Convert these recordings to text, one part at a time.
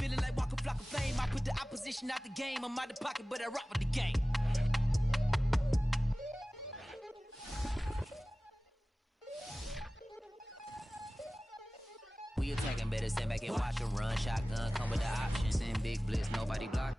feeling like Waka Flocka Flame. I put the opposition out the game. I'm out the pocket, but I rock with the game. We attacking, better stand back and watch a run. Shotgun come with the option. Send big blitz, nobody block.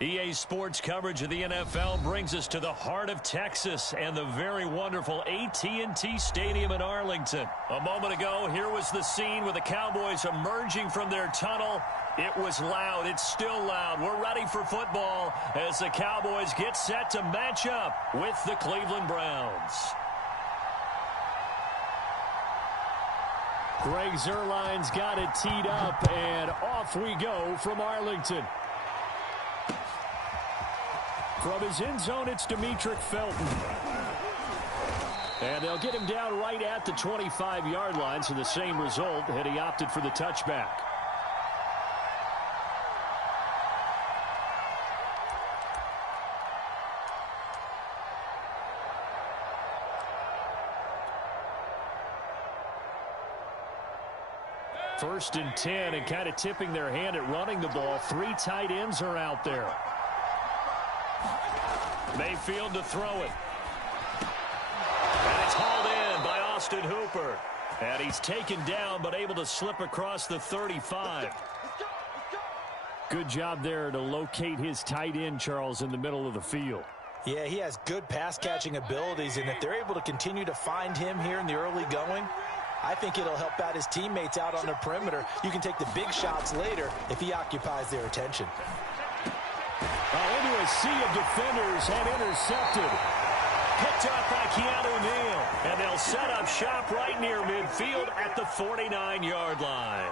EA Sports coverage of the NFL brings us to the heart of Texas and the very wonderful AT&T Stadium in Arlington. A moment ago, here was the scene with the Cowboys emerging from their tunnel. It was loud. It's still loud. We're ready for football as the Cowboys get set to match up with the Cleveland Browns. Greg Zuerlein's got it teed up, and off we go from Arlington. From his end zone, it's Demetric Felton. And they'll get him down right at the 25-yard line, so the same result had he opted for the touchback. First and 10, and kind of tipping their hand at running the ball. Three tight ends are out there. Mayfield to throw it. And it's hauled in by Austin Hooper. And he's taken down but able to slip across the 35. Good job there to locate his tight end, Charles, in the middle of the field. Yeah, he has good pass-catching abilities, and if they're able to continue to find him here in the early going, I think it'll help out his teammates out on the perimeter. You can take the big shots later if he occupies their attention. Into a sea of defenders and intercepted. Picked up by Keanu Neal. And they'll set up shop right near midfield at the 49-yard line.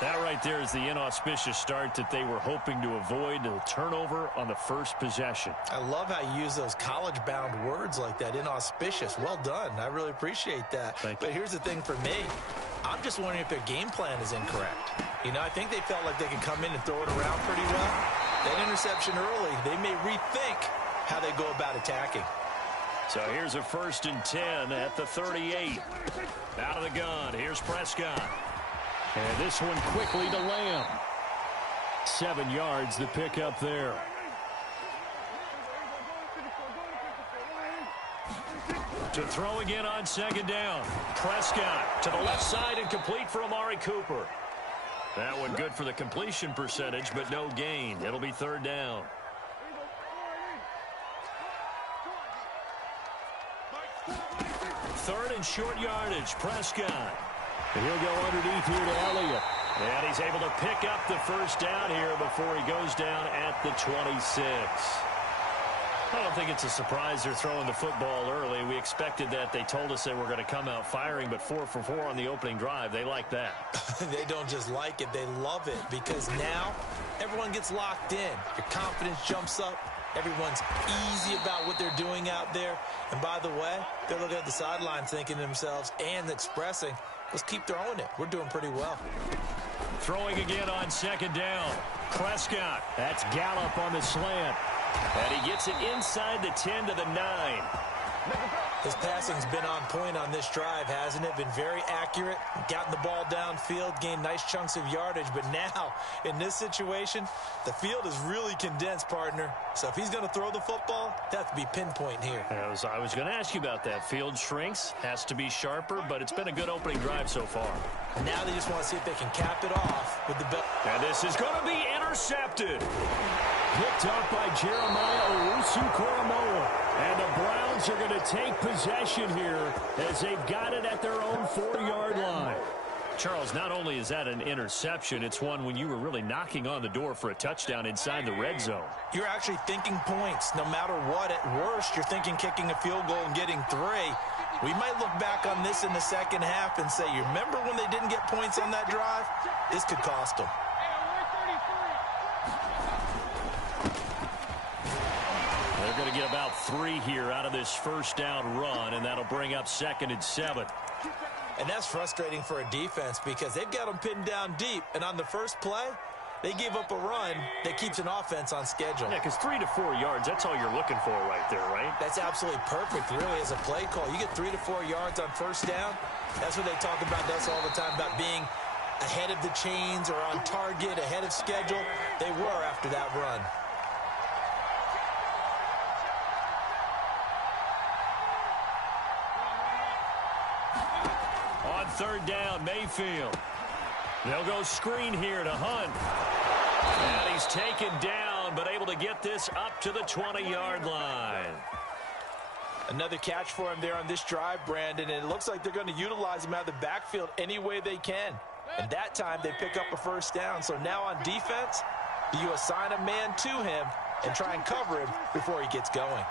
That right there is the inauspicious start that they were hoping to avoid, the turnover on the first possession. I love how you use those college-bound words like that, inauspicious. Well done. I really appreciate that. But here's the thing for me. I'm just wondering if their game plan is incorrect. You know, I think they felt like they could come in and throw it around pretty well. That interception early, they may rethink how they go about attacking. So here's a 1st and 10 at the 38. Out of the gun, here's Prescott. And this one quickly to Lamb. 7 yards to pick up there. To throw again on 2nd down. Prescott to the left side and complete for Amari Cooper. That one good for the completion percentage, but no gain. It'll be third down. Third and short yardage, Prescott. And he'll go underneath here to Elliott. And he's able to pick up the first down here before he goes down at the 26. I don't think it's a surprise they're throwing the football early. We expected that. They told us they were going to come out firing, but 4 for 4 on the opening drive. They like that. They don't just like it, they love it, because now everyone gets locked in. Your confidence jumps up. Everyone's easy about what they're doing out there. And by the way, they're looking at the sidelines thinking to themselves and expressing, let's keep throwing it. We're doing pretty well. Throwing again on second down. Prescott. That's Gallup on the slant. And he gets it inside the 10 to the 9. His passing's been on point on this drive, hasn't it? Been very accurate, gotten the ball downfield, gained nice chunks of yardage. But now, in this situation, the field is really condensed, partner. So if he's going to throw the football, that has to be pinpoint here. I was going to ask you about that. Field shrinks, has to be sharper, but it's been a good opening drive so far. Now they just want to see if they can cap it off with the belt. And this is going to be intercepted. Picked up by Jeremiah Owusu-Koramoah. And the Browns are going to take possession here as they've got it at their own 4-yard line. Charles, not only is that an interception, it's one when you were really knocking on the door for a touchdown inside the red zone. You're actually thinking points. No matter what, at worst, you're thinking kicking a field goal and getting 3. We might look back on this in the second half and say, you remember when they didn't get points on that drive? This could cost them. They're going to get about 3 here out of this first down run, and that'll bring up 2nd and 7. And that's frustrating for a defense because they've got them pinned down deep, and on the first play, they gave up a run that keeps an offense on schedule. Yeah, because 3 to 4 yards, that's all you're looking for right there, right? That's absolutely perfect, really, as a play call. You get 3 to 4 yards on first down. That's what they talk about us all the time, about being ahead of the chains or on target, ahead of schedule. They were after that run. On third down, Mayfield. They'll go screen here to Hunt. And he's taken down, but able to get this up to the 20-yard line. Another catch for him there on this drive, Brandon, and it looks like they're going to utilize him out of the backfield any way they can. And that time they pick up a first down. So now on defense, do you assign a man to him and try and cover him before he gets going?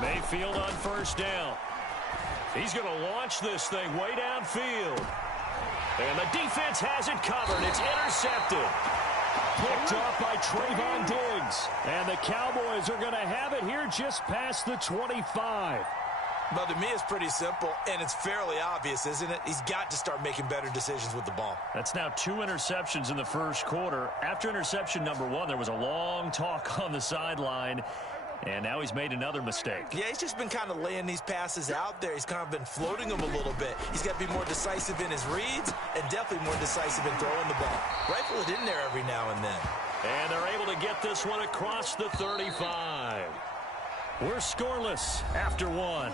Mayfield on first down. He's going to launch this thing way downfield. And the defense has it covered. It's intercepted. Picked up by Trayvon Diggs. And the Cowboys are going to have it here just past the 25. Well, to me, it's pretty simple, and it's fairly obvious, isn't it? He's got to start making better decisions with the ball. That's now 2 interceptions in the first quarter. After interception number 1, there was a long talk on the sideline. And now he's made another mistake. Yeah, he's just been kind of laying these passes out there. He's kind of been floating them a little bit. He's got to be more decisive in his reads and definitely more decisive in throwing the ball. Rifle it in there every now and then. And they're able to get this one across the 35. We're scoreless after 1.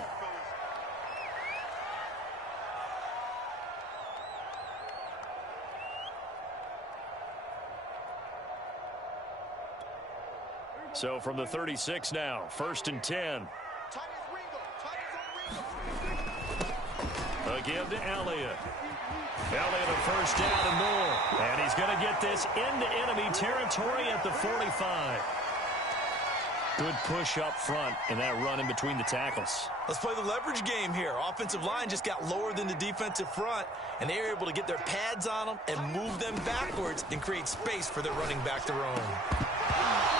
So from the 36 now, 1st and 10. A give to Elliott. Elliott a first down and more. And he's going to get this into enemy territory at the 45. Good push up front in that run in between the tackles. Let's play the leverage game here. Offensive line just got lower than the defensive front, and they were able to get their pads on them and move them backwards and create space for their running back to roam.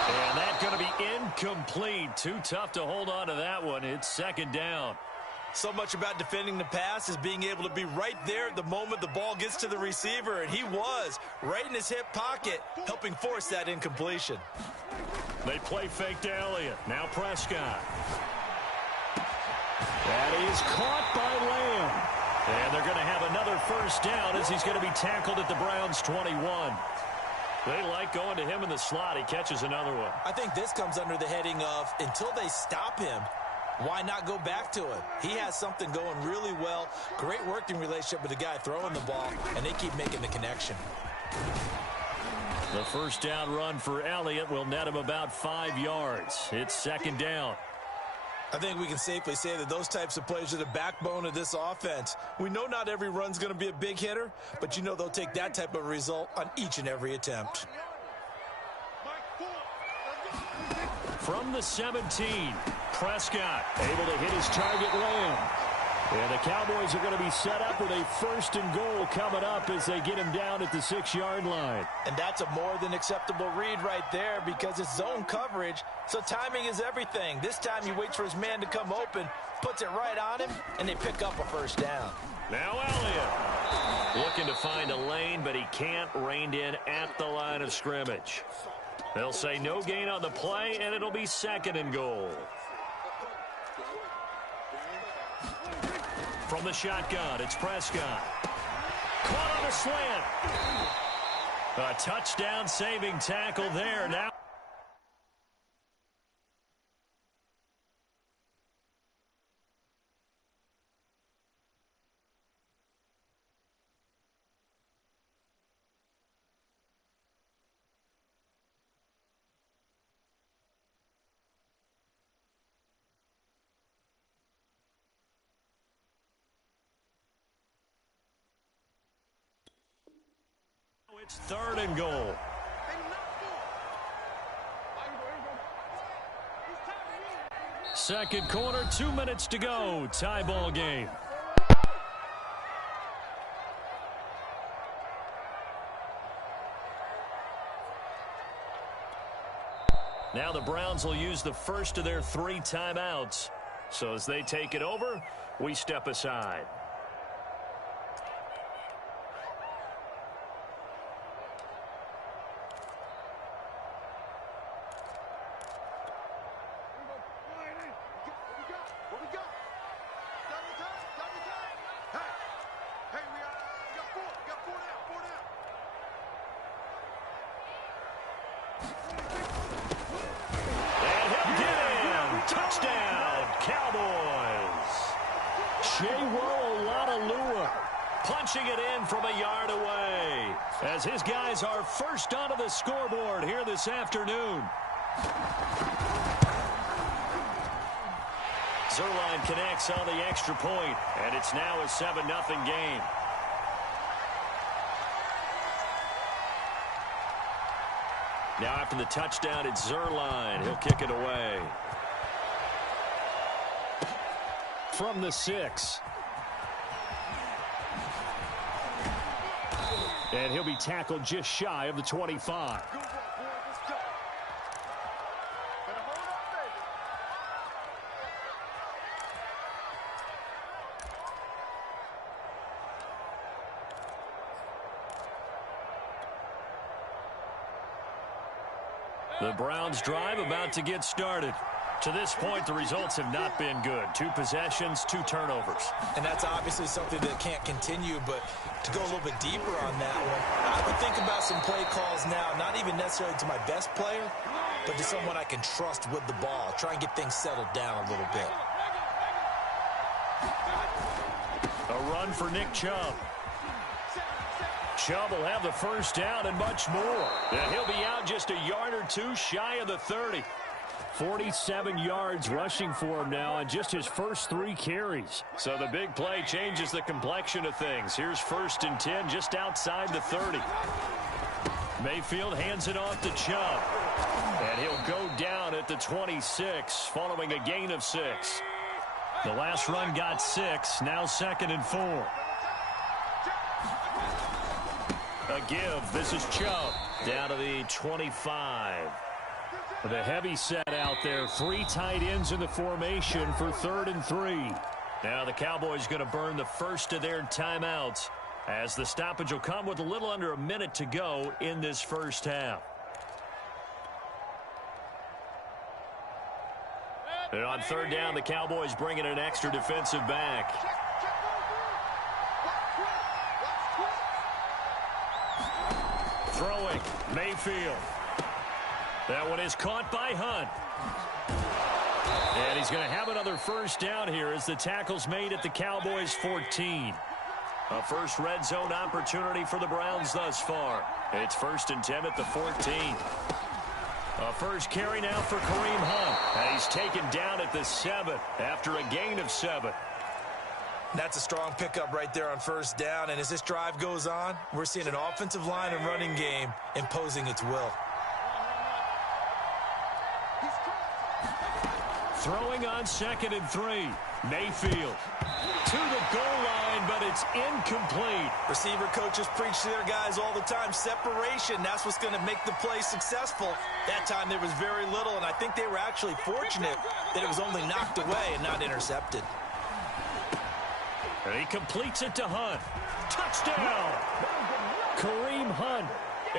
And that's going to be incomplete. Too tough to hold on to that one. It's 2nd down. So much about defending the pass is being able to be right there at the moment the ball gets to the receiver, and he was right in his hip pocket, helping force that incompletion. They play fake to Elliott. Now Prescott. That is caught by Lamb. And they're going to have another first down as he's going to be tackled at the Browns' 21. They like going to him in the slot. He catches another one. I think this comes under the heading of, until they stop him, Why not go back to it? He has something going really well. Great working relationship with the guy throwing the ball, and they keep making the connection. The first down run for Elliott will net him about 5 yards. It's second down. I think we can safely say that those types of plays are the backbone of this offense. We know not every run's going to be a big hitter, but you know they'll take that type of result on each and every attempt. From the 17, Prescott able to hit his target Lamb. And the Cowboys are going to be set up with a 1st and goal coming up as they get him down at the 6-yard line. And that's a more than acceptable read right there because it's zone coverage, so timing is everything. This time he waits for his man to come open, puts it right on him, and they pick up a first down. Now Elliott looking to find a lane, but he can't, reined in at the line of scrimmage. They'll say no gain on the play, and it'll be 2nd and goal. From the shotgun, it's Prescott. Caught on a slant. A touchdown saving tackle there. Now it's 3rd and goal. Second quarter, 2 minutes to go. Tie ball game. Now the Browns will use the first of their 3 timeouts. So as they take it over, we step aside. Punching it in from a yard away as his guys are first onto the scoreboard here this afternoon. Zuerlein connects on the extra point, and it's now a 7-0 game. Now after the touchdown, it's Zuerlein. He'll kick it away. From the 6. And he'll be tackled just shy of the 25. The Browns drive about to get started. To this point, the results have not been good. 2 possessions, 2 turnovers. And that's obviously something that can't continue, but to go a little bit deeper on that one, I would think about some play calls now, not even necessarily to my best player, but to someone I can trust with the ball. Try and get things settled down a little bit. A run for Nick Chubb. Chubb will have the first down and much more. And he'll be out just a yard or 2 shy of the 30. 47 yards rushing for him now on just his first 3 carries. So the big play changes the complexion of things. Here's 1st and 10 just outside the 30. Mayfield hands it off to Chubb. And he'll go down at the 26 following a gain of 6. The last run got 6. Now 2nd and 4. A give. This is Chubb down to the 25. The heavy set out there. 3 tight ends in the formation for 3rd and 3. Now the Cowboys going to burn the first of their timeouts as the stoppage will come with a little under a minute to go in this first half. And on 3rd down, the Cowboys bringing an extra defensive back. Throwing, Mayfield. That one is caught by Hunt. And he's going to have another first down here as the tackle's made at the Cowboys' 14. A first red zone opportunity for the Browns thus far. It's 1st and 10 at the 14. A first carry now for Kareem Hunt. And he's taken down at the 7 after a gain of 7. That's a strong pickup right there on first down. And as this drive goes on, we're seeing an offensive line and running game imposing its will. Throwing on 2nd and 3. Mayfield to the goal line, but it's incomplete. Receiver coaches preach to their guys all the time. Separation, that's what's going to make the play successful. That time there was very little, and I think they were actually fortunate that it was only knocked away and not intercepted. And he completes it to Hunt. Touchdown! Kareem Hunt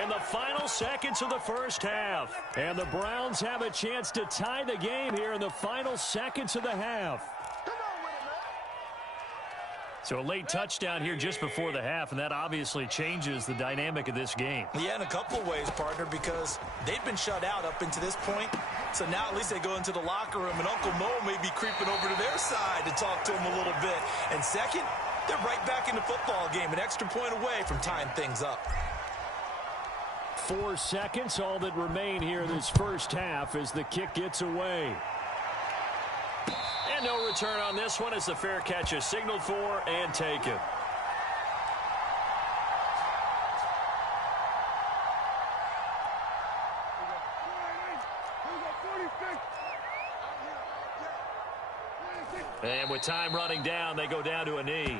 in the final seconds of the first half. And the Browns have a chance to tie the game here in the final seconds of the half. So a late touchdown here just before the half, and that obviously changes the dynamic of this game. Yeah, in a couple of ways, partner, because they've been shut out up until this point. So now at least they go into the locker room, and Uncle Mo may be creeping over to their side to talk to him a little bit. And second, they're right back in the football game, an extra point away from tying things up. 4 seconds, all that remain here in this first half as the kick gets away. And no return on this one as the fair catch is signaled for and taken. And with time running down, they go down to a knee.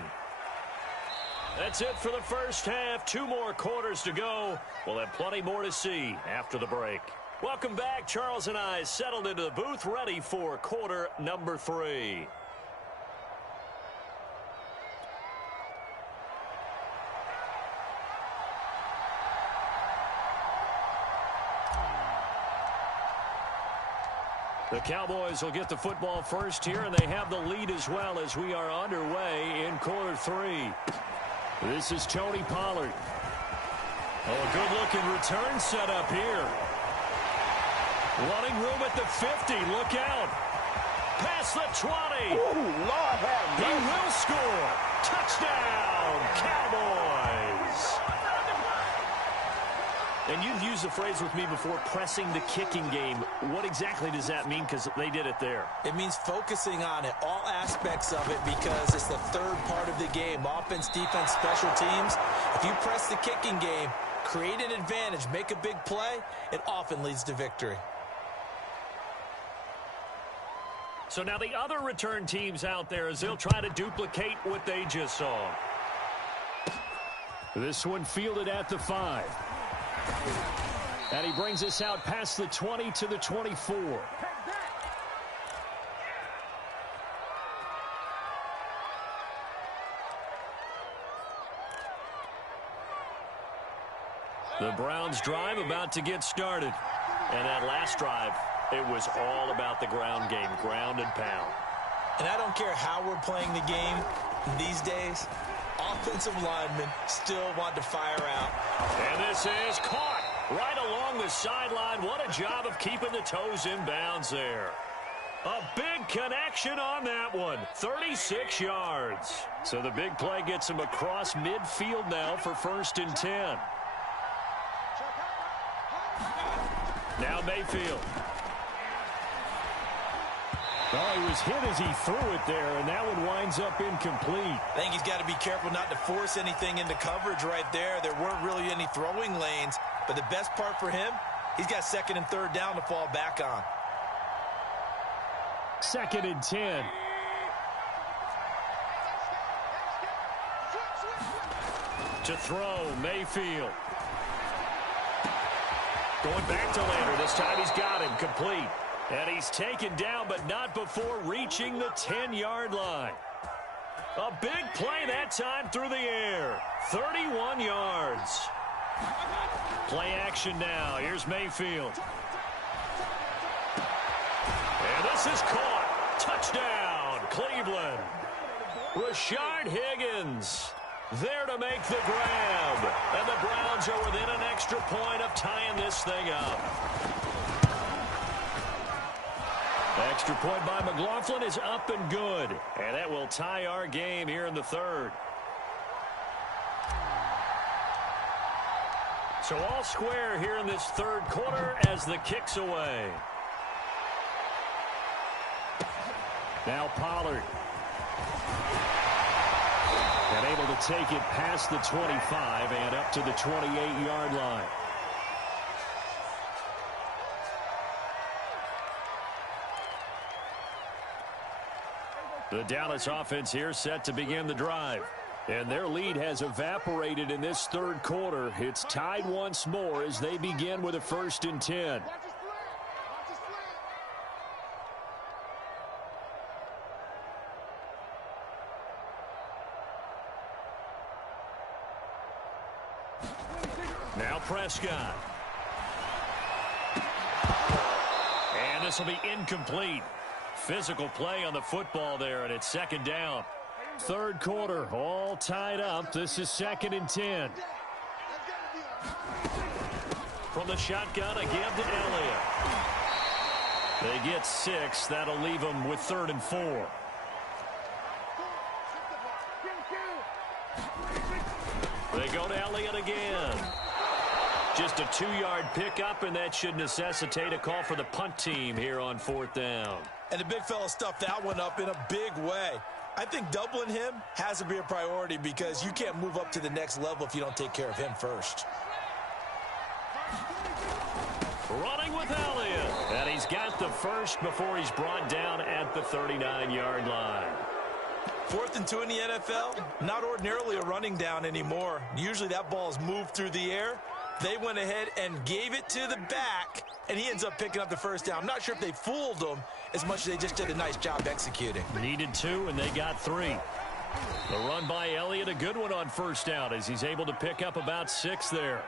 That's it for the first half. 2 more quarters to go. We'll have plenty more to see after the break. Welcome back. Charles and I settled into the booth, ready for quarter number 3. The Cowboys will get the football first here, and they have the lead as well as we are underway in quarter 3. This is Tony Pollard. Oh, a good-looking return set up here. Running room at the 50. Look out. Past the 20. Ooh, Lord have mercy. He will score. Touchdown, Cowboys. And you've used the phrase with me before, pressing the kicking game. What exactly does that mean? Because they did it there. It means focusing on it, all aspects of it, because it's the third part of the game. Offense, defense, special teams. If you press the kicking game, create an advantage, make a big play, it often leads to victory. So now the other return teams out there as they'll try to duplicate what they just saw. This one fielded at the 5. And he brings us out past the 20 to the 24. The Browns drive about to get started. And that last drive, it was all about the ground game, ground and pound. And I don't care how we're playing the game these days, offensive linemen still want to fire out. And this is caught right along the sideline. What a job of keeping the toes in bounds there. A big connection on that one. 36 yards. So the big play gets him across midfield now for 1st and 10. Now Mayfield. Oh, he was hit as he threw it there, and that one winds up incomplete. I think he's got to be careful not to force anything into coverage right there. There weren't really any throwing lanes, but the best part for him, he's got 2nd and 3rd down to fall back on. 2nd and 10. To throw, Mayfield. Going back to Lander. This time he's got him complete. And he's taken down, but not before reaching the 10-yard line. A big play that time through the air. 31 yards. Play action now. Here's Mayfield. And this is caught. Touchdown, Cleveland. Rashard Higgins there to make the grab. And the Browns are within an extra point of tying this thing up. Extra point by McLaughlin is up and good. And that will tie our game here in the third. So all square here in this third quarter as the kick's away. Now Pollard. And able to take it past the 25 and up to the 28-yard line. The Dallas offense here set to begin the drive. And their lead has evaporated in this third quarter. It's tied once more as they begin with a 1st and 10. Now Prescott. And this will be incomplete. Physical play on the football there, and it's 2nd down. Third quarter, all tied up. This is 2nd and 10. From the shotgun, a give to Elliott. They get 6. That'll leave them with 3rd and 4. They go to Elliott again. Just a 2-yard pickup, and that should necessitate a call for the punt team here on 4th down. And the big fella stuffed that one up in a big way. I think doubling him has to be a priority because you can't move up to the next level if you don't take care of him first. Running with Elliott. And he's got the first before he's brought down at the 39-yard line. 4th and 2 in the NFL, not ordinarily a running down anymore. Usually that ball is moved through the air. They went ahead and gave it to the back, and he ends up picking up the 1st down. I'm not sure if they fooled him as much as they just did a nice job executing. Needed 2, and they got 3. The run by Elliott, a good one on 1st down as he's able to pick up about 6 there.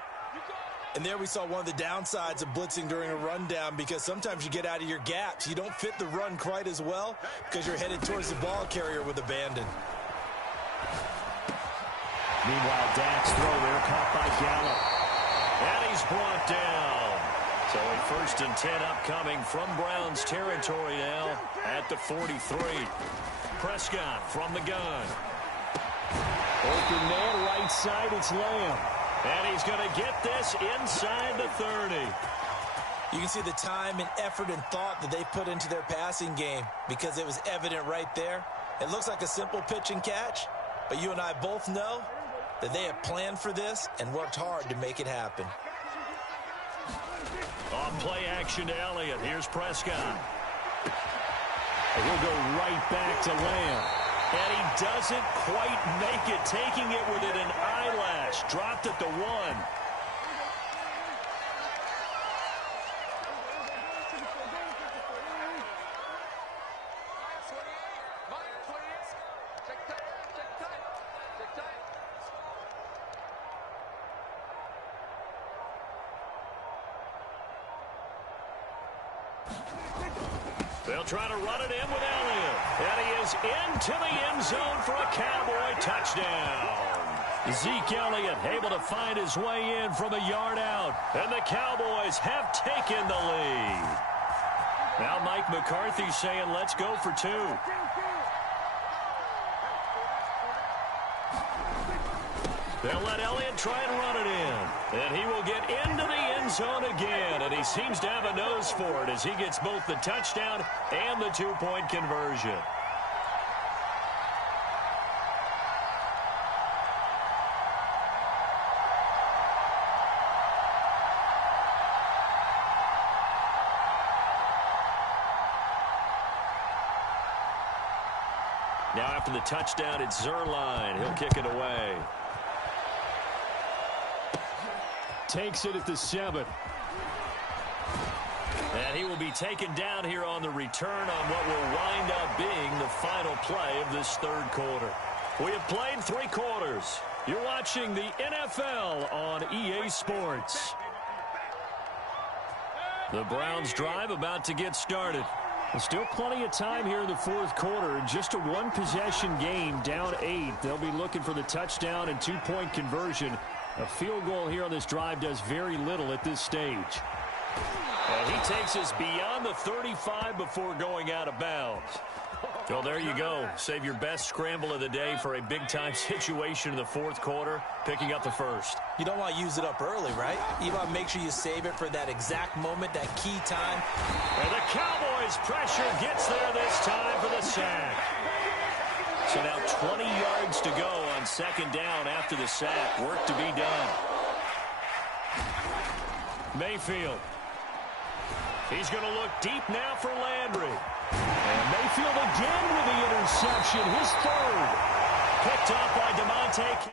And there we saw one of the downsides of blitzing during a rundown because sometimes you get out of your gaps. You don't fit the run quite as well because you're headed towards the ball carrier with abandon. Meanwhile, Dak's throw there caught by Gallup. And he's brought down. So a 1st and 10 upcoming from Browns territory now at the 43. Prescott from the gun. Open man right side, it's Lamb. And he's going to get this inside the 30. You can see the time and effort and thought that they put into their passing game because it was evident right there. It looks like a simple pitch and catch, but you and I both know that they have planned for this and worked hard to make it happen. On play action to Elliott. Here's Prescott. And he'll go right back to Lamb. And he doesn't quite make it, taking it within an eyelash. Dropped at the 1. They'll try to run it in with Elliott. And he is into the end zone for a Cowboy touchdown. Zeke Elliott able to find his way in from a yard out. And the Cowboys have taken the lead. Now Mike McCarthy saying, let's go for 2. They'll let Elliott try and run it in. And he will get into the end zone again. And he seems to have a nose for it as he gets both the touchdown and the 2-point conversion. Now after the touchdown, it's Zuerlein. He'll kick it away. Takes it at the 7. And he will be taken down here on the return on what will wind up being the final play of this third quarter. We have played 3 quarters. You're watching the NFL on EA Sports. The Browns drive about to get started. There's still plenty of time here in the fourth quarter. Just a 1-possession game, down 8. They'll be looking for the touchdown and 2-point conversion. A field goal here on this drive does very little at this stage. And he takes us beyond the 35 before going out of bounds. Well, there you go. Save your best scramble of the day for a big-time situation in the fourth quarter, picking up the first. You don't want to use it up early, right? You want to make sure you save it for that exact moment, that key time. And the Cowboys' pressure gets there this time for the sack. So now 20 yards to go on second down after the sack. Work to be done. Mayfield. He's going to look deep now for Landry. And Mayfield again with the interception, his third. Picked up by DeMonte.